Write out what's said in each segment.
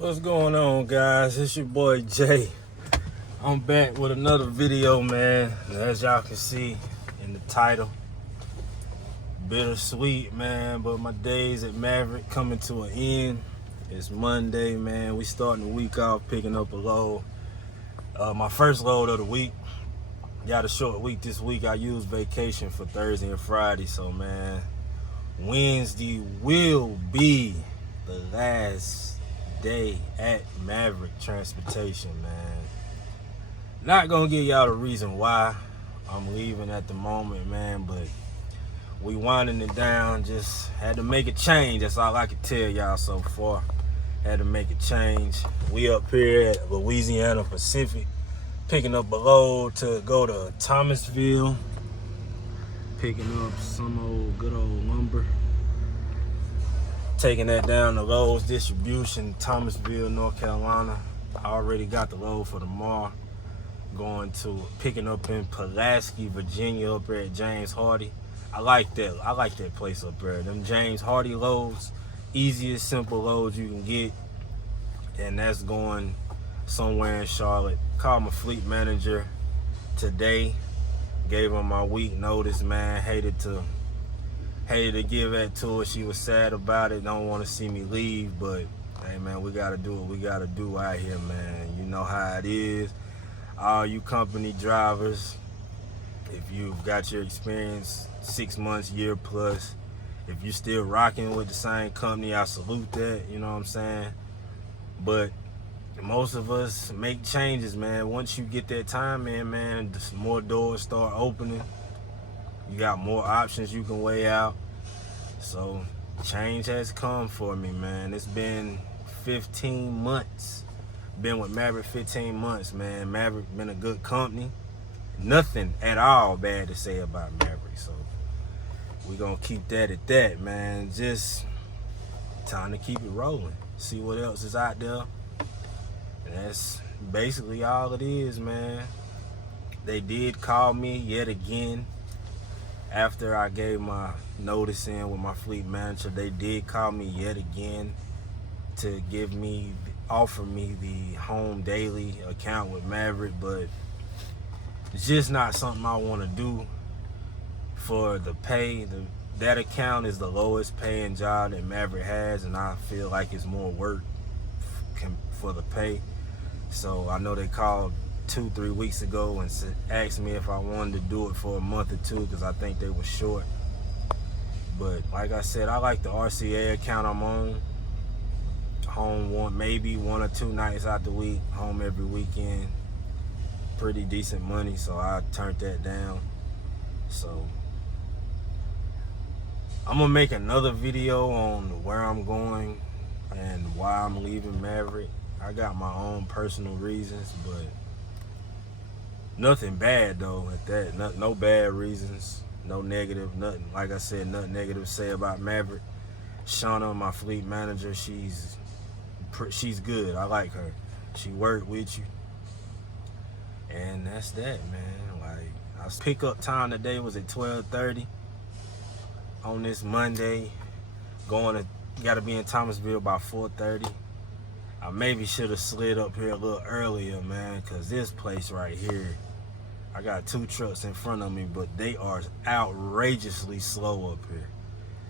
What's going on, guys? It's your boy Jay. I'm back with another video, man. As y'all can see in the title, bittersweet, man, but my days at Maverick coming to an end. It's Monday, man. We starting the week off picking up a load. My first load of the week. Got a short week this week. I used vacation for Thursday and Friday, so man, Wednesday will be the last day at Maverick Transportation, man. Not gonna give y'all the reason why I'm leaving at the moment, man, but we winding it down. Just had to make a change. That's all I can tell y'all so far. Had to make a change. We up here at Louisiana Pacific, picking up a load to go to Thomasville, picking up some good old lumber. Taking that down to Lowe's Distribution, Thomasville, North Carolina. I already got the load for tomorrow. Going to picking up in Pulaski, Virginia, up there at James Hardy. I like that place up there. Them James Hardy loads, easiest, simple loads you can get. And that's going somewhere in Charlotte. Called my fleet manager today. Gave her my week notice, man. Hated to give that to her. She was sad about it. Don't want to see me leave, but hey, man, we got to do what we got to do out here, man. You know how it is. All you company drivers, if you've got your experience 6 months, year plus, if you're still rocking with the same company, I salute that, you know what I'm saying? But most of us make changes, man. Once you get that time in, man, more doors start opening. You got more options you can weigh out. So change has come for me, man. It's been 15 months. Been with Maverick 15 months, man. Maverick been a good company. Nothing at all bad to say about Maverick. So we gonna keep that at that, man. Just time to keep it rolling. See what else is out there. And that's basically all it is, man. They did call me yet again. After I gave my notice in with my fleet manager, they did call me yet again to offer me the home daily account with Maverick, but it's just not something I want to do for the pay. That account is the lowest paying job that Maverick has, and I feel like it's more work for the pay. So I know they called 2-3 weeks ago and asked me if I wanted to do it for a month or two because I think they were short. But like I said, I like the RCA account I'm on. Home maybe 1 or 2 nights out the week, home every weekend. Pretty decent money, so I turned that down. So I'm gonna make another video on where I'm going and why I'm leaving Maverick. I got my own personal reasons, but nothing bad though at that. No bad reasons, no negative, nothing. Like I said, nothing negative to say about Maverick. Shauna, my fleet manager, she's good. I like her. She worked with you, and that's that, man. Like, our pickup time today was at 12:30 on this Monday. Gotta be in Thomasville by 4:30. I maybe should have slid up here a little earlier, man, because this place right here, I got 2 trucks in front of me, but they are outrageously slow up here.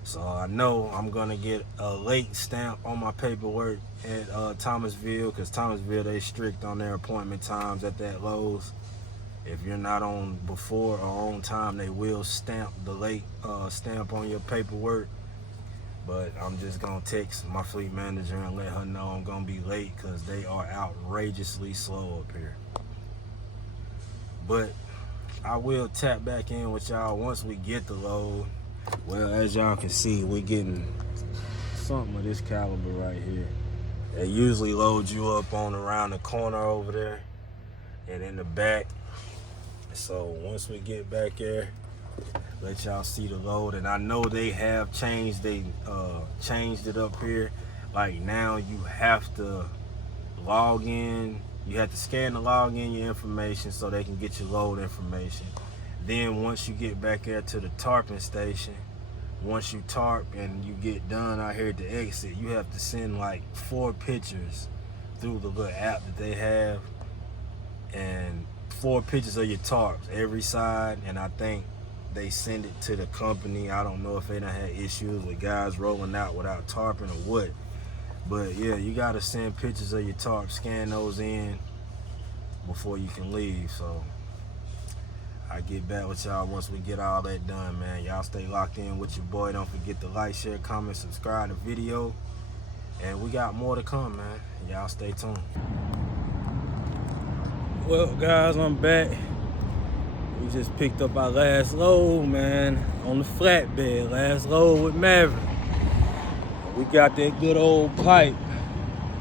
So I know I'm gonna get a late stamp on my paperwork at Thomasville, because Thomasville, they strict on their appointment times at that Lowe's. If you're not on before or on time, they will stamp the late stamp on your paperwork. But I'm just gonna text my fleet manager and let her know I'm gonna be late because they are outrageously slow up here. But I will tap back in with y'all once we get the load. Well, as y'all can see, we're getting something of this caliber right here. They usually load you up on around the corner over there and in the back. So once we get back there, let y'all see the load. And I know they have changed it up here. Like now you have to log in, you have to scan to log in your information so they can get your load information. Then once you get back there to the tarping station, once you tarp and you get done out here at the exit, you have to send like 4 pictures through the little app that they have, and 4 pictures of your tarps every side, and I think they send it to the company. I don't know if they done had issues with guys rolling out without tarping or what, but yeah, you gotta send pictures of your tarp, scan those in before you can leave. So I get back with y'all once we get all that done, man. Y'all stay locked in with your boy. Don't forget to like, share, comment, subscribe to the video, and we got more to come, man. Y'all stay tuned. Well, guys, I'm back. We just picked up our last load, man, on the flatbed. Last load with Maverick. We got that good old pipe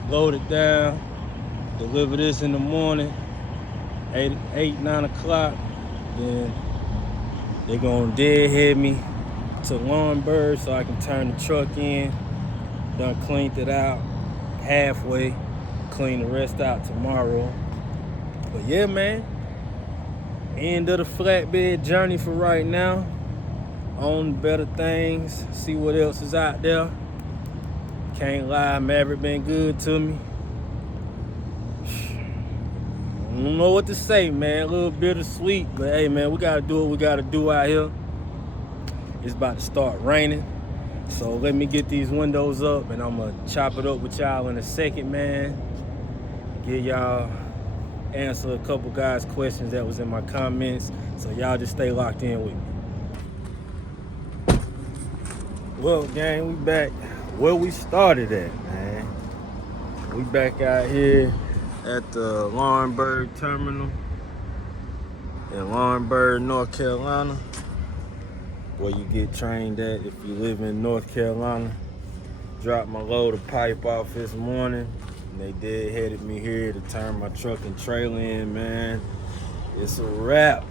loaded down. Deliver this in the morning, 9 o'clock. Then they're gonna deadhead me to Lawrenceburg so I can turn the truck in. Done cleaned it out halfway. Clean the rest out tomorrow. But yeah, man. End of the flatbed journey for right now. On better things. See what else is out there. Can't lie, Maverick been good to me. I don't know what to say, man. A little bittersweet, but hey, man, we gotta do what we gotta do out here. It's about to start raining, so let me get these windows up, and I'm gonna chop it up with y'all in a second, man. Give y'all answer a couple guys' questions that was in my comments, so y'all just stay locked in with me. Well, gang, we back where we started at, man. We back out here at the Lawrenceburg terminal in Lawrenceburg, North Carolina, where you get trained at if you live in North Carolina. Dropped my load of pipe off this morning, and they deadheaded me here to turn my truck and trailer in, man. It's a wrap.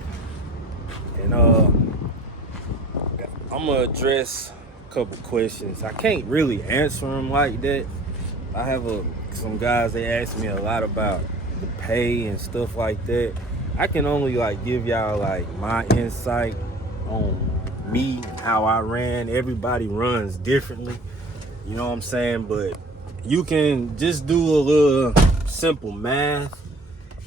And I'm gonna address a couple questions. I can't really answer them like that. I have some guys, they ask me a lot about the pay and stuff like that. I can only give y'all my insight on me and how I ran. Everybody runs differently, you know what I'm saying? But you can just do a little simple math.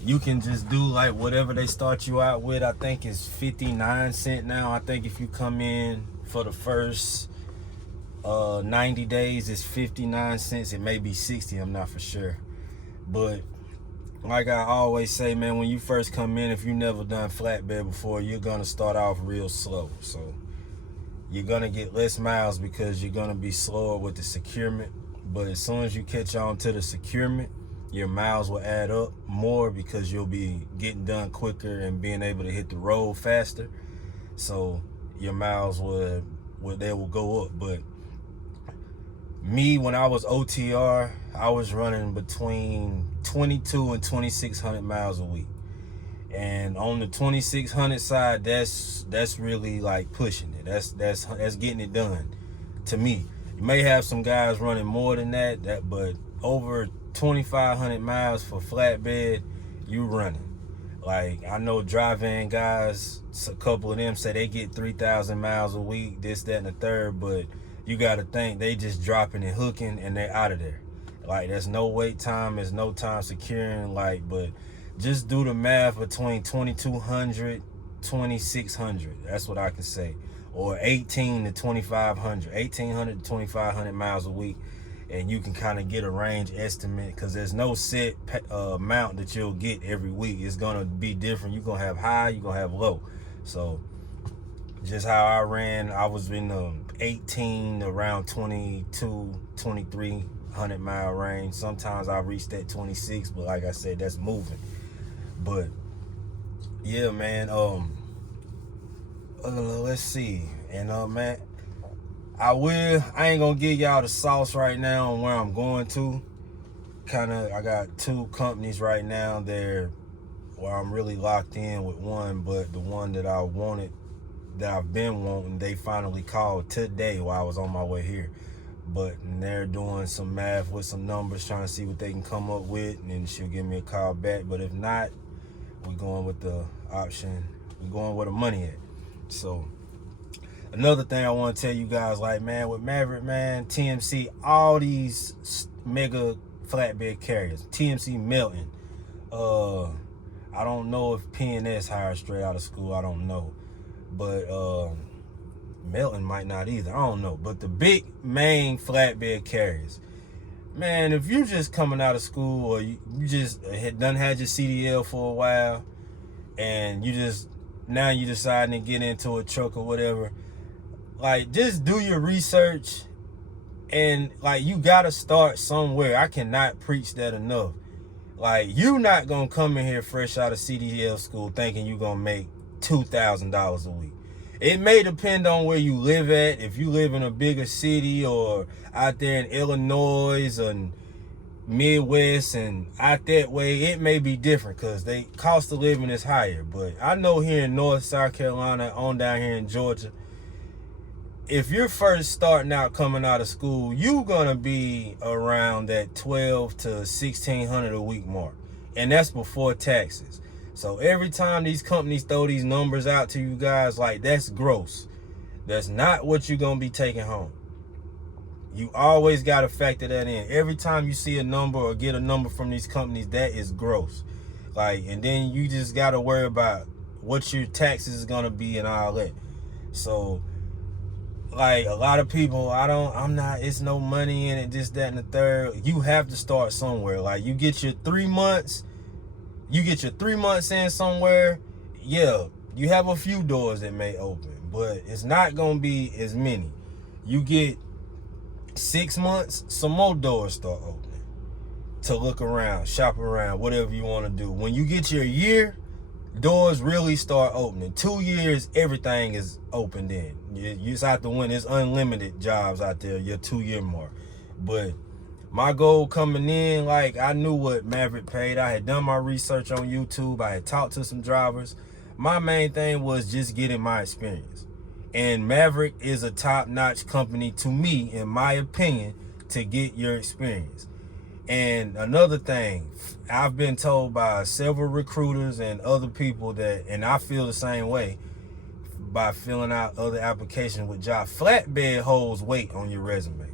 You can just do whatever they start you out with. I think it's 59 cents now. I think if you come in for the first 90 days, it's 59 cents. It may be 60, I'm not for sure. But like I always say, man, when you first come in, if you never done flatbed before, you're gonna start off real slow. So you're gonna get less miles because you're gonna be slower with the securement. But as soon as you catch on to the securement, your miles will add up more because you'll be getting done quicker and being able to hit the road faster. So your miles will go up. But me, when I was OTR, I was running between 22 and 2,600 miles a week. And on the 2,600 side, that's really pushing it. That's getting it done to me. You may have some guys running more than that, but over 2,500 miles for flatbed, you running. I know dry van guys, a couple of them say they get 3,000 miles a week, this, that, and the third, but you gotta think they just dropping and hooking and they're out of there. There's no wait time, there's no time securing, but just do the math between 2,200, 2,600. That's what I can say. Or 18 to 2,500, 1,800 to 2,500 miles a week. And you can kind of get a range estimate because there's no set amount that you'll get every week. It's going to be different. You're going to have high, you're going to have low. So just how I ran, I was in 18 around 22, 2,300 mile range. Sometimes I reached that 26, but like I said, that's moving. But yeah, man, let's see. And man, I ain't gonna give y'all the sauce right now on where I'm going to. I got 2 companies right now there where I'm really locked in with one, but the one that I wanted, that I've been wanting, they finally called today while I was on my way here. But they're doing some math with some numbers, trying to see what they can come up with, and then she'll give me a call back. But if not, we're going with the option. We're going where the money at. So another thing I want to tell you guys, man, with Maverick, man, TMC, all these mega flatbed carriers. TMC Melton. I don't know if PNS hired straight out of school. I don't know. But Melton might not either. I don't know. But the big main flatbed carriers. Man, if you just coming out of school or you just done had your CDL for a while and now you deciding to get into a truck or whatever, like, just do your research and, like, you gotta start somewhere. I cannot preach that enough. Like, you not gonna come in here fresh out of CDL school thinking you gonna make $2,000 a week. It may depend on where you live at. If you live in a bigger city or out there in Illinois and Midwest and out that way, it may be different because the cost of living is higher. But I know here in North South Carolina, on down here in Georgia, if you're first starting out coming out of school, you're gonna be around that $1,200 to $1,600 a week mark, and that's before taxes. So every time these companies throw these numbers out to you guys, like, that's gross. That's not what you're gonna be taking home. You always gotta factor that in. Every time you see a number or get a number from these companies, that is gross. Like, and then you just gotta worry about what your taxes is gonna be and all that. So, like, a lot of people, it's no money in it, this, that, and the third. You have to start somewhere. Like, you get your 3 months, in somewhere, yeah, you have a few doors that may open, but it's not gonna be as many. You get 6 months, some more doors start opening to look around, shop around, whatever you want to do. When you get your year, doors really start opening. 2 years, everything is opened in. You just have to win. There's unlimited jobs out there, your 2-year mark. But my goal coming in, like, I knew what Maverick paid. I had done my research on YouTube. I had talked to some drivers. My main thing was just getting my experience. And Maverick is a top-notch company to me, in my opinion, to get your experience. And another thing, I've been told by several recruiters and other people that, and I feel the same way by filling out other applications with jobs, flatbed holds weight on your resume.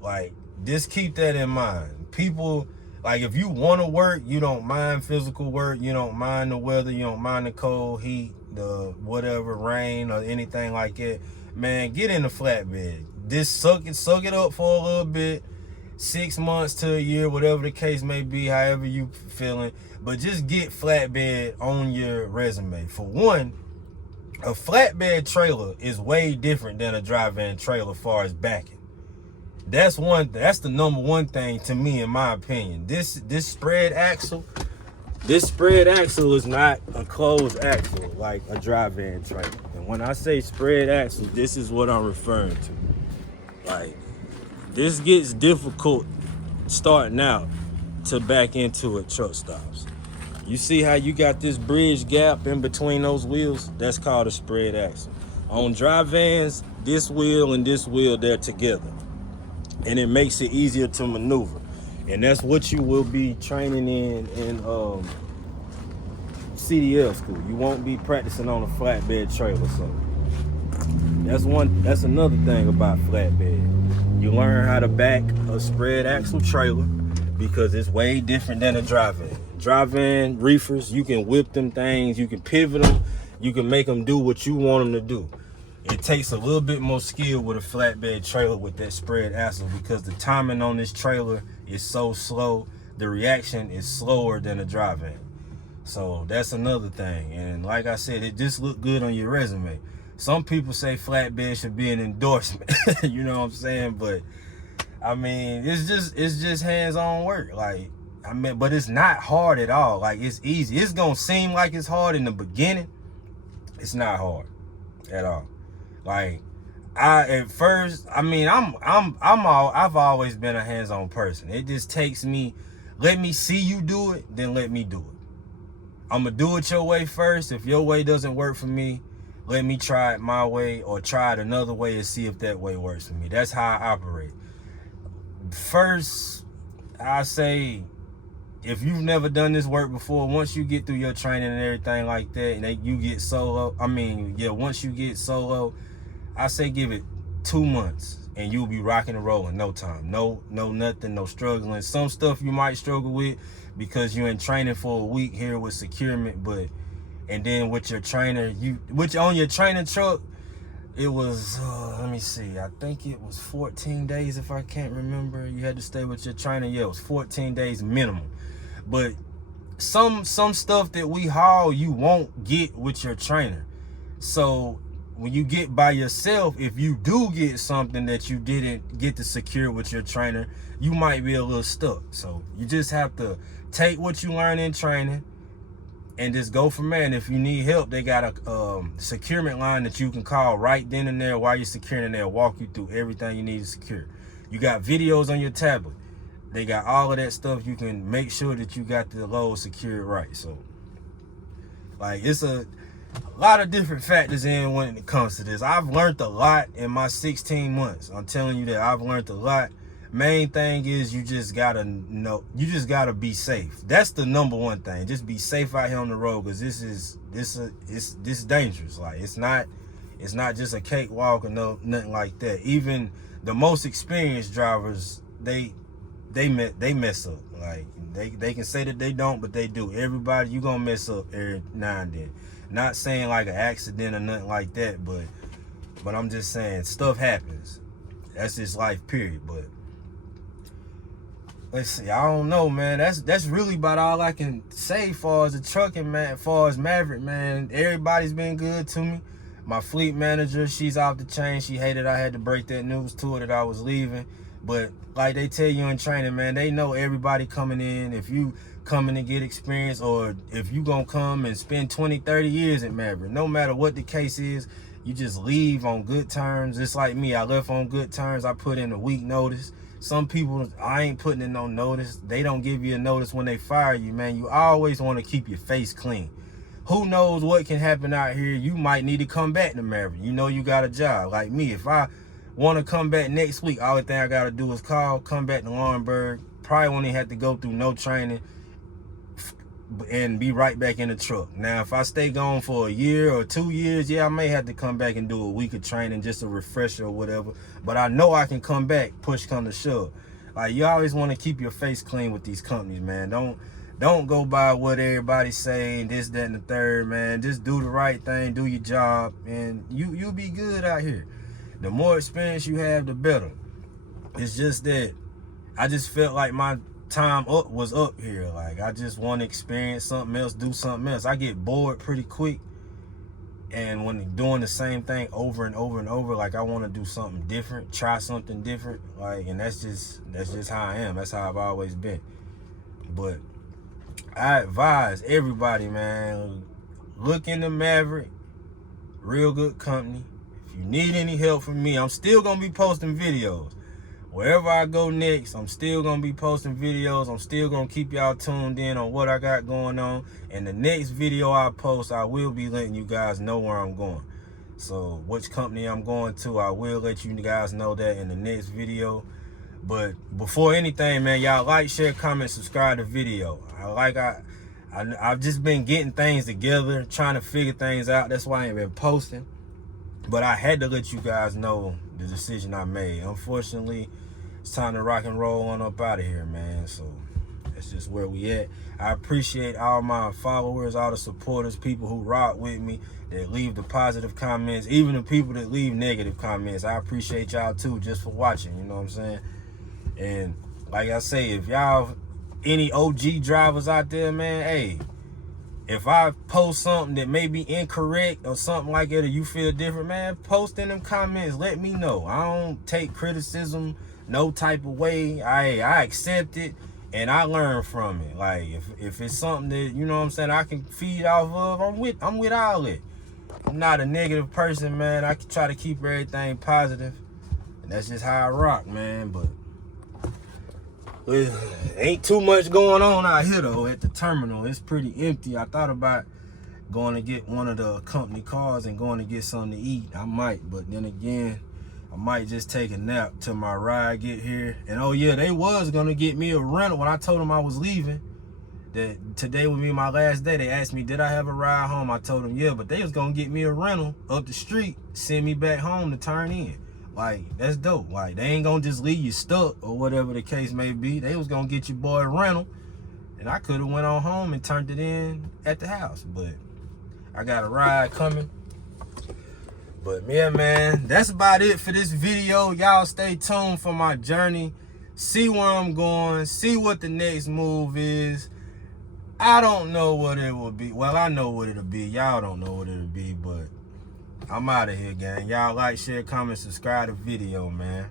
Like, just keep that in mind. People, like, if you want to work, you don't mind physical work, you don't mind the weather, you don't mind the cold, heat, the whatever, rain or anything like that, man, get in the flatbed. Just suck it up for a little bit, 6 months to a year, whatever the case may be, however you feeling, but just get flatbed on your resume. For one, a flatbed trailer is way different than a dry van trailer as far as backing. That's the number one thing to me, in my opinion. This spread axle is not a closed axle like a dry van trailer. And when I say spread axle, this is what I'm referring to. Like, this gets difficult starting out to back into at truck stops. You see how you got this bridge gap in between those wheels? That's called a spread axle. On dry vans, this wheel and this wheel, they're together, and it makes it easier to maneuver. And that's what you will be training in CDL school. You won't be practicing on a flatbed trailer. So that's another thing about flatbed. You learn how to back a spread axle trailer because it's way different than a dry van. Dry van reefers, you can whip them things, you can pivot them, you can make them do what you want them to do. It takes a little bit more skill with a flatbed trailer with that spread axle because the timing on this trailer is so slow. The reaction is slower than a dry van. So that's another thing. And like I said, it just looked good on your resume. Some people say flatbed should be an endorsement. You know what I'm saying? But I mean, it's just hands-on work. Like, I mean, but it's not hard at all. Like, it's easy. It's gonna seem like it's hard in the beginning. It's not hard at all. Like, I've always been a hands-on person. It just takes me, let me see you do it, then let me do it. I'm gonna do it your way first. If your way doesn't work for me, let me try it my way or try it another way and see if that way works for me. That's how I operate. First, I say, if you've never done this work before, once you get through your training and everything like that, and you get solo, once you get solo, I say give it 2 months. and you'll be rocking and rolling no time. No nothing, no struggling. Some stuff you might struggle with because you're in training for a week here with securement, but and then with your trainer, on your training truck, it was let me see, I think it was 14 days if I can't remember. You had to stay with your trainer. Yeah, it was 14 days minimum. But some stuff that we haul you won't get with your trainer. So when you get by yourself, if you do get something that you didn't get to secure with your trainer, you might be a little stuck. So you just have to take what you learn in training and just go from there. And if you need help, they got a securement line that you can call right then and there while you're securing, and they'll walk you through everything you need to secure. You got videos on your tablet. They got all of that stuff. You can make sure that you got the load secured right. So like, it's a lot of different factors in when it comes to this. I've learned a lot in my 16 months. I'm telling you that I've learned a lot. Main thing is you just gotta know, you just gotta be safe. That's the number one thing. Just be safe out here on the road, because this is dangerous. Like, it's not just a cakewalk or nothing like that. Even the most experienced drivers, they mess up. Like, they can say that they don't, but they do. Everybody, you gonna mess up every now and then. Not saying like an accident or nothing like that, but I'm just saying stuff happens. That's just life, period. But let's see, I don't know, man. That's really about all I can say as far as the trucking, man. As far as Maverick, man, everybody's been good to me. My fleet manager, she's off the chain. She hated I had to break that news to her that I was leaving. But like they tell you in training, man, they know everybody coming in. If you coming to get experience, or if you gonna come and spend 20-30 years at Maverick, no matter what the case is, you just leave on good terms. Just like me, I left on good terms. I put in a week notice. Some people, I ain't putting in no notice. They don't give you a notice when they fire you, man. You always want to keep your face clean. Who knows what can happen out here? You might need to come back to Maverick. You know you got a job. Like me, if I want to come back next week, all the thing I got to do is come back to Laurinburg. Probably won't even have to go through no training and be right back in the truck. Now, if I stay gone for a year or 2 years, yeah, I may have to come back and do a week of training, just a refresher or whatever. But I know I can come back, push come to shove. Like, you always want to keep your face clean with these companies, man. Don't go by what everybody's saying, this, that, and the third, man. Just do the right thing, do your job, and you'll be good out here. The more experience you have, the better. It's just that I just felt like my time was up here. Like, I just want to experience something else, do something else. I get bored pretty quick, and when doing the same thing over and over and over, like, I want to do something different, try something different. Like, and that's just how I am. That's how I've always been. But I advise everybody, man, look into Maverick. Real good company. If you need any help from me, I'm still gonna be posting videos. Wherever I go next, I'm still going to be posting videos. I'm still going to keep y'all tuned in on what I got going on. And the next video I post, I will be letting you guys know where I'm going. So which company I'm going to, I will let you guys know that in the next video. But before anything, man, y'all like, share, comment, subscribe to the video. I've just been getting things together, trying to figure things out. That's why I ain't been posting. But I had to let you guys know the decision I made. Unfortunately, it's time to rock and roll on up out of here, man. So that's just where we at. I appreciate all my followers, all the supporters, people who rock with me, that leave the positive comments, even the people that leave negative comments. I appreciate y'all too, just for watching, you know what I'm saying? And like I say, if y'all any OG drivers out there, man, hey, if I post something that may be incorrect or something like that, or you feel different, man, post in them comments. Let me know. I don't take criticism no type of way. I accept it and I learn from it. Like, if it's something that, you know what I'm saying, I can feed off of, I'm with all it. I'm not a negative person, man. I can try to keep everything positive, and that's just how I rock, man. But ain't too much going on out here though at the terminal. It's pretty empty. I thought about going to get one of the company cars and going to get something to eat. I might, but then again, I might just take a nap till my ride get here. And oh yeah, they was gonna get me a rental when I told them I was leaving. That today would be my last day. They asked me, did I have a ride home? I told them yeah, but they was gonna get me a rental up the street, send me back home to turn in. Like, that's dope. Like, they ain't gonna just leave you stuck or whatever the case may be. They was gonna get your boy a rental, and I could have went on home and turned it in at the house. But I got a ride coming. But yeah, man, that's about it for this video. Y'all stay tuned for my journey. See where I'm going. See what the next move is. I don't know what it will be. Well, I know what it'll be. Y'all don't know what it'll be, but I'm out of here, gang. Y'all like, share, comment, subscribe to the video, man.